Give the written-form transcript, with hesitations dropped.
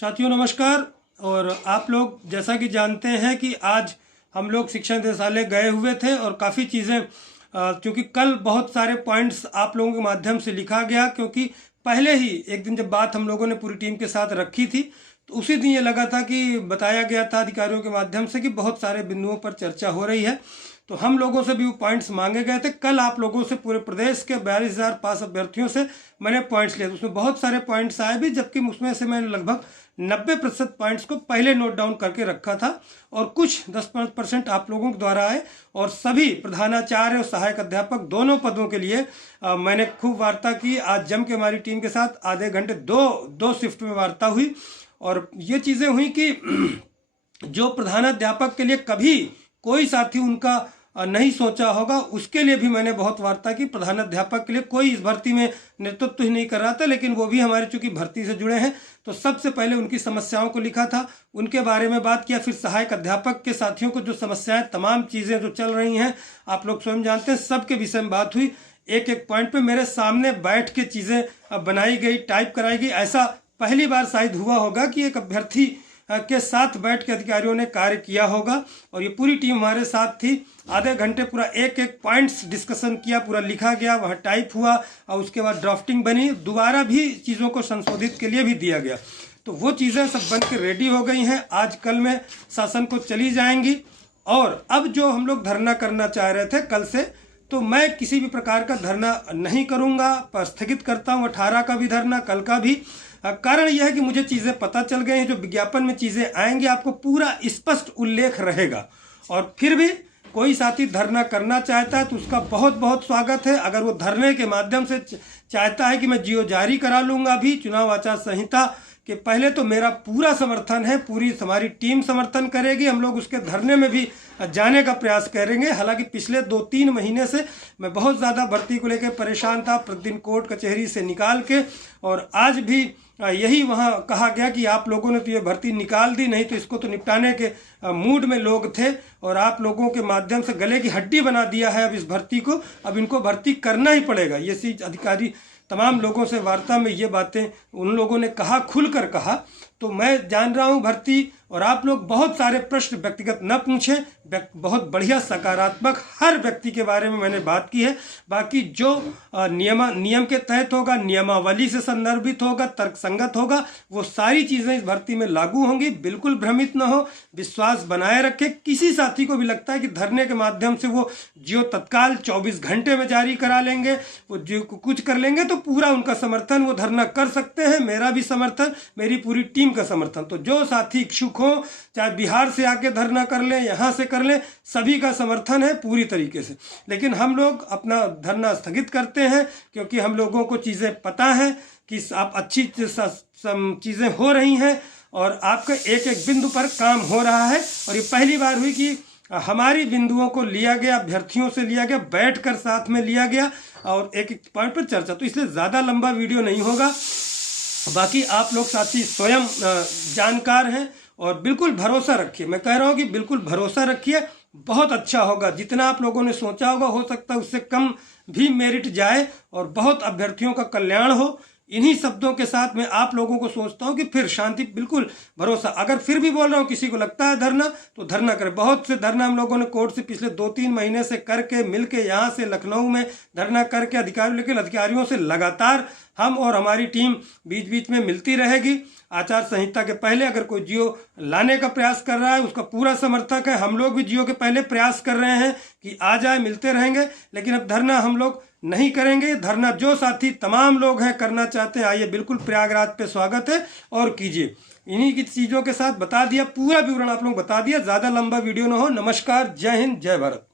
साथियों नमस्कार। और आप लोग जैसा कि जानते हैं कि आज हम लोग शिक्षा निदेशालय गए हुए थे और काफ़ी चीज़ें क्योंकि कल बहुत सारे पॉइंट्स आप लोगों के माध्यम से लिखा गया, क्योंकि पहले ही एक दिन जब बात हम लोगों ने पूरी टीम के साथ रखी थी तो उसी दिन ये लगा था कि बताया गया था अधिकारियों के माध्यम से कि बहुत सारे बिंदुओं पर चर्चा हो रही है, तो हम लोगों से भी वो पॉइंट्स मांगे गए थे। कल आप लोगों से पूरे प्रदेश के 42,000 पास अभ्यर्थियों से मैंने पॉइंट्स लिए, उसमें बहुत सारे पॉइंट्स आए भी, जबकि उसमें से मैंने लगभग 90% पॉइंट्स को पहले नोट डाउन करके रखा था और कुछ 10% आप लोगों के द्वारा आए। और सभी प्रधानाचार्य और सहायक अध्यापक दोनों पदों के लिए मैंने खूब वार्ता की। आज जम के हमारी टीम के साथ आधे घंटे दो शिफ्ट में वार्ता हुई और ये चीज़ें हुई कि जो प्रधानाध्यापक के लिए कभी कोई साथी उनका नहीं सोचा होगा, उसके लिए भी मैंने बहुत वार्ता की। प्रधानाध्यापक के लिए कोई इस भर्ती में नेतृत्व ही नहीं कर रहा था, लेकिन वो भी हमारे चूंकि भर्ती से जुड़े हैं तो सबसे पहले उनकी समस्याओं को लिखा था, उनके बारे में बात किया। फिर सहायक अध्यापक के साथियों को जो समस्याएं, तमाम चीज़ें जो चल रही हैं आप लोग स्वयं जानते हैं, सबके विषय में बात हुई। एक एक पॉइंट पे मेरे सामने बैठ के चीज़ें बनाई गई, टाइप कराई गई। ऐसा पहली बार शायद हुआ होगा कि एक अभ्यर्थी के साथ बैठ के अधिकारियों ने कार्य किया होगा और ये पूरी टीम हमारे साथ थी। आधे घंटे पूरा एक एक पॉइंट्स डिस्कशन किया, पूरा लिखा गया, वहाँ टाइप हुआ और उसके बाद ड्राफ्टिंग बनी, दोबारा भी चीज़ों को संशोधित के लिए भी दिया गया। तो वो चीज़ें सब बन के रेडी हो गई हैं, आज कल में शासन को चली जाएंगी। और अब जो हम लोग धरना करना चाह रहे थे कल से, तो मैं किसी भी प्रकार का धरना नहीं करूँगा, पर स्थगित करता हूँ 18 का भी धरना, कल का भी। कारण यह है कि मुझे चीज़ें पता चल गई हैं, जो विज्ञापन में चीज़ें आएंगी आपको पूरा स्पष्ट उल्लेख रहेगा। और फिर भी कोई साथी धरना करना चाहता है तो उसका बहुत बहुत स्वागत है। अगर वो धरने के माध्यम से चाहता है कि मैं जीओ जारी करा लूँगा भी चुनाव आचार संहिता के पहले, तो मेरा पूरा समर्थन है, पूरी हमारी टीम समर्थन करेगी। हम लोग उसके धरने में भी जाने का प्रयास करेंगे। हालांकि पिछले 2-3 महीने से मैं बहुत ज़्यादा भर्ती को लेकर परेशान था, प्रतिदिन कोर्ट कचहरी से निकाल के, और आज भी यही वहाँ कहा गया कि आप लोगों ने तो ये भर्ती निकाल दी, नहीं तो इसको तो निपटाने के मूड में लोग थे और आप लोगों के माध्यम से गले की हड्डी बना दिया है अब इस भर्ती को। अब इनको भर्ती करना ही पड़ेगा। ये चीज़ अधिकारी तमाम लोगों से वार्ता में ये बातें उन लोगों ने कहा, खुलकर कहा। तो मैं जान रहा हूँ भर्ती, और आप लोग बहुत सारे प्रश्न व्यक्तिगत न पूछें, बहुत बढ़िया सकारात्मक हर व्यक्ति के बारे में मैंने बात की है। बाकी जो नियम के तहत होगा, नियमावली से संदर्भित होगा, तर्कसंगत होगा, वो सारी चीज़ें इस भर्ती में लागू होंगी। बिल्कुल भ्रमित न हो, विश्वास बनाए रखें। किसी साथी को भी लगता है कि धरने के माध्यम से वो जियो तत्काल 24 घंटे में जारी करा लेंगे, वो जियो कुछ कर लेंगे, तो पूरा उनका समर्थन, वो धरना कर सकते हैं। मेरा भी समर्थन, मेरी पूरी टीम का समर्थन। तो जो साथी इच्छुक हो, चाहे बिहार से आके धरना कर लें, यहाँ से कर लें, सभी का समर्थन है पूरी तरीके से। लेकिन हम लोग अपना धरना स्थगित करते हैं क्योंकि हम लोगों को चीज़ें पता है कि आप अच्छी चीज़ें हो रही हैं और आपका एक एक बिंदु पर काम हो रहा है। और ये पहली बार हुई कि हमारी बिंदुओं को लिया गया, अभ्यर्थियों से लिया गया, बैठकर साथ में लिया गया और एक एक पॉइंट पर चर्चा। तो इसलिए ज़्यादा लंबा वीडियो नहीं होगा। बाकी आप लोग साथी स्वयं जानकार हैं और बिल्कुल भरोसा रखिए। मैं कह रहा हूँ कि बिल्कुल भरोसा रखिए, बहुत अच्छा होगा। जितना आप लोगों ने सोचा होगा, हो सकता है उससे कम भी मेरिट जाए और बहुत अभ्यर्थियों का कल्याण हो। इन्हीं शब्दों के साथ मैं आप लोगों को सोचता हूं कि फिर शांति, बिल्कुल भरोसा। अगर फिर भी बोल रहा हूं किसी को लगता है धरना, तो धरना करें। बहुत से धरना हम लोगों ने कोर्ट से पिछले 2-3 महीने से करके, मिलके यहाँ से लखनऊ में धरना करके अधिकारियों से लगातार हम और हमारी टीम बीच बीच में मिलती रहेगी। आचार संहिता के पहले अगर कोई जियो लाने का प्रयास कर रहा है, उसका पूरा समर्थक है। हम लोग भी जियो के पहले प्रयास कर रहे हैं कि आ जाए, मिलते रहेंगे। लेकिन अब धरना हम लोग नहीं करेंगे। धरना जो साथी तमाम लोग हैं करना चाहते हैं, आइए, बिल्कुल प्रयागराज पे स्वागत है और कीजिए। इन्हीं की चीज़ों के साथ बता दिया, पूरा विवरण आप लोग बता दिया। ज़्यादा लंबा वीडियो ना हो। नमस्कार, जय हिंद, जय भारत।